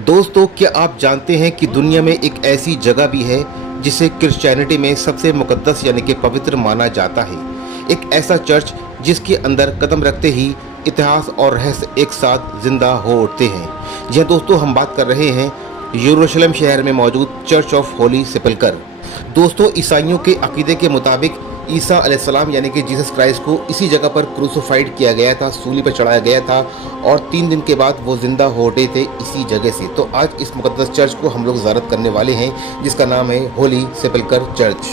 दोस्तों, क्या आप जानते हैं कि दुनिया में एक ऐसी जगह भी है जिसे क्रिश्चियनिटी में सबसे मुकद्दस यानी कि पवित्र माना जाता है। एक ऐसा चर्च जिसके अंदर कदम रखते ही इतिहास और रहस्य एक साथ जिंदा हो उठते हैं। जी हाँ दोस्तों, हम बात कर रहे हैं यरूशलेम शहर में मौजूद चर्च ऑफ होली सेपल्कर। दोस्तों, ईसाइयों के अकीदे के मुताबिक ईसा अलैहिस्सलाम यानी कि जीसस क्राइस्ट को इसी जगह पर क्रूसिफाइड किया गया था, सूली पर चढ़ाया गया था और 3 दिन के बाद वो जिंदा हो उठे थे इसी जगह से। तो आज इस मुकद्दस चर्च को हम लोग ज़ियारत करने वाले हैं जिसका नाम है होली सेपल्कर चर्च।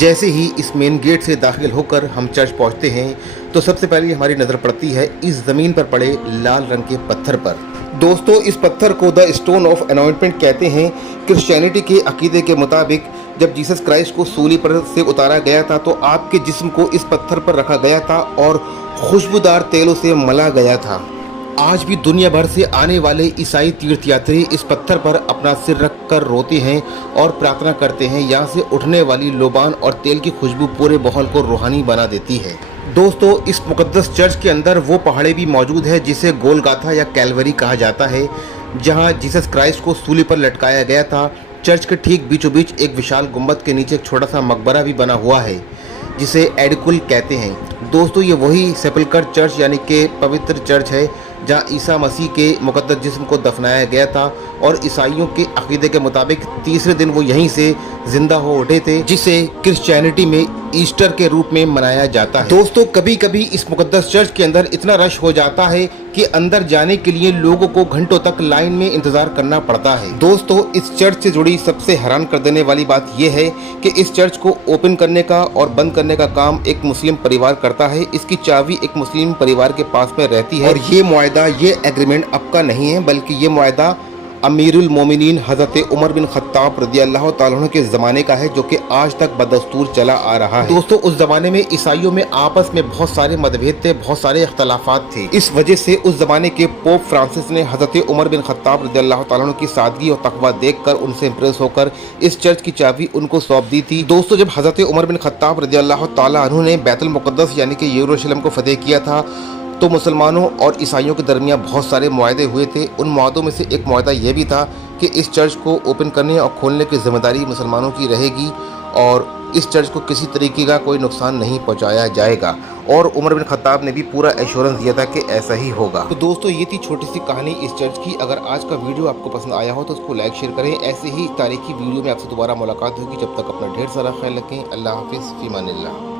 जैसे ही इस मेन गेट से दाखिल होकर हम चर्च पहुंचते हैं तो सबसे पहले हमारी नज़र पड़ती है इस ज़मीन पर पड़े लाल रंग के पत्थर पर। दोस्तों, इस पत्थर को द स्टोन ऑफ अनॉइंटमेंट कहते हैं। क्रिश्चियनिटी के अकीदे के मुताबिक जब जीसस क्राइस्ट को सूली पर से उतारा गया था तो आपके जिस्म को इस पत्थर पर रखा गया था और खुशबूदार तेलों से मला गया था। आज भी दुनिया भर से आने वाले ईसाई तीर्थयात्री इस पत्थर पर अपना सिर रख कर रोते हैं और प्रार्थना करते हैं। यहाँ से उठने वाली लोबान और तेल की खुशबू पूरे माहौल को रूहानी बना देती है। दोस्तों, इस मुकद्दस चर्च के अंदर वो पहाड़ी भी मौजूद है जिसे गोलगाथा या कैलवरी कहा जाता है, जहाँ जीसस क्राइस्ट को सूली पर लटकाया गया था। चर्च के ठीक बीचों बीच एक विशाल गुंबद के नीचे एक छोटा सा मकबरा भी बना हुआ है जिसे एडिकुल कहते हैं। दोस्तों, ये वही सेपल्कर चर्च यानी कि पवित्र चर्च है जहाँ ईसा मसीह के मुकद्दस जिस्म को दफनाया गया था और ईसाइयों के अकीदे के मुताबिक तीसरे दिन वो यहीं से जिंदा हो उठे थे, जिसे क्रिश्चियनिटी में ईस्टर के रूप में मनाया जाता है। दोस्तों, कभी कभी इस मुकद्दस चर्च के अंदर इतना रश हो जाता है कि अंदर जाने के लिए लोगों को घंटों तक लाइन में इंतजार करना पड़ता है। दोस्तों, इस चर्च से जुड़ी सबसे हैरान कर देने वाली बात यह है कि इस चर्च को ओपन करने का और बंद करने का काम एक मुस्लिम परिवार करता है। इसकी चाबी एक मुस्लिम परिवार के पास में रहती है और ये मुआहदा, ये एग्रीमेंट अब का नहीं है, बल्कि ये मुआहदा अमीरुल मोमिनीन हज़रत उमर बिन खत्ताब रज़ियल्लाहु ताला अन्हु के ज़माने का है, जो कि आज तक बदस्तूर चला आ रहा है। दोस्तों, उस ज़माने में ईसाइयों में आपस में बहुत सारे मतभेद थे, बहुत सारे इख्तलाफात थे। इस वजह से उस ज़माने के पोप फ्रांसिस ने हज़रत उमर बिन खत्ताब रज़ियल्लाहु ताला अन्हु की सादगी और तकवा देखकर उनसे इम्प्रेस होकर इस चर्च की चाबी उनको सौंप दी थी। दोस्तों, जब हज़रत उमर बिन खत्ताब रज़ियल्लाहु ताला अन्हु ने बैतुल मुक़द्दस यानी कि यरूशलेम को फतेह किया था तो मुसलमानों और ईसाइयों के दरमियान बहुत सारे मुआहदे हुए थे। उन मुआहदों में से एक मुआहदा यह भी था कि इस चर्च को ओपन करने और खोलने की जिम्मेदारी मुसलमानों की रहेगी और इस चर्च को किसी तरीके का कोई नुकसान नहीं पहुंचाया जाएगा। और उमर बिन खत्ताब ने भी पूरा एश्योरेंस दिया था कि ऐसा ही होगा। तो दोस्तों, ये थी छोटी सी कहानी इस चर्च की। अगर आज का वीडियो आपको पसंद आया हो तो उसको लाइक शेयर करें। ऐसे ही तारीखी वीडियो में आपसे दोबारा मुलाकात होगी। जब तक अपना ढेर सारा ख्याल रखें। अल्लाह हाफिज़, फ़ी अमानिल्लाह।